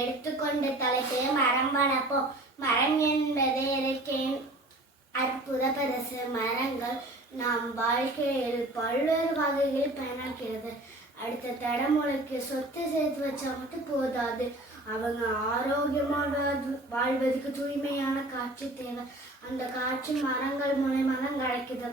எடுத்துக்கொண்ட தலைப்பே மரம் வளர்ப்போம். மரம் என்பது இயற்கையின் அற்புத பரிசு. மரங்கள் நம் வாழ்க்கையில் பல்வேறு வகையில் பயனாகிறது அடுத்த தலைமுறைக்கு சொத்து சேர்த்து வச்சா மட்டும் போதாது. அவங்க ஆரோக்கியமா வாழ்வதற்கு தூய்மையான காட்சி தேவை. அந்த காட்சி மரங்கள் மூலயமா தான் கிடைக்குது.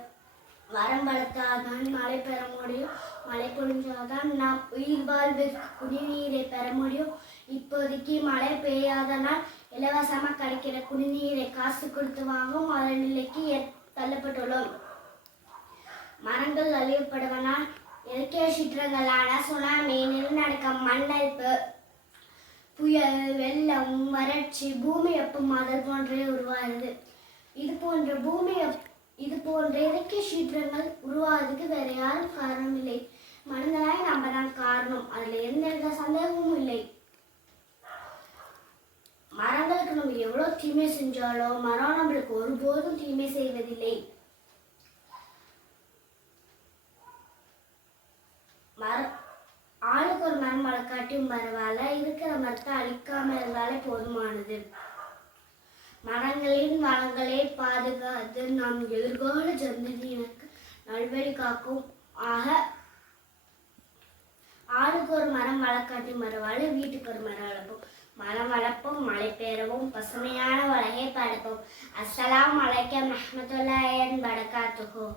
வரம் வளர்த்தாதான் மழை பெற முடியும். மழை பொழிஞ்சாதான் நாம் உயிர் வாழ்வதற்கு குடிநீரை பெற முடியும். இப்போதைக்கு மழை பெய்யாதனால் இலவசமாக கிடைக்கிற குடிநீரை காசு கொடுத்து வாங்கும் மரநிலைக்கு நிலைக்கு தள்ளப்பட்டுள்ளோம். மரங்கள் அழியப்படுவனால் இயற்கை சீற்றங்களான சுனாமி நிலநடுக்கம் மண்ணரிப்பு புயல் வெள்ளம் வறட்சி பூமி வெப்பமாதல் போன்றே உருவாகிறது. இது போன்ற பூமி இது போன்ற இயற்கை சீற்றங்கள் உருவாவதுக்கு வேற யாரும் காரணம் இல்லை. மனிதனாய் நம்ம தான் காரணம். அதுல எந்த சந்தேகமும் இல்லை. மரங்களுக்கு நம்ம எவ்வளவு தீமை செஞ்சாலும் மரம் நம்மளுக்கு ஒருபோதும் தீமை செய்வதில்லை. மர ஆளுக்கு ஒரு மரம் வளர்க்காட்டியும் பரவாயில்ல இருக்கிற மரத்தை அழிக்காம இருந்தாலே போதுமானது. மரங்களின் வளங்களை பாதுகாத்து நாம் எதிர்கால சந்ததியினருக்கு நல்வழி காக்கும். ஆக ஆளுக்கு ஒரு மரம் வளர்க்காட்டி மரவாழ வீட்டுக்கு ஒரு மரம் வளர்ப்போம். மரம் வளர்ப்போம் மழை பெறவும் பசுமையான உலகை படைப்போம் அஸ்ஸலாமு அலைக்கும் ரஹ்மத்துல்லாஹி படக்காத்துகோ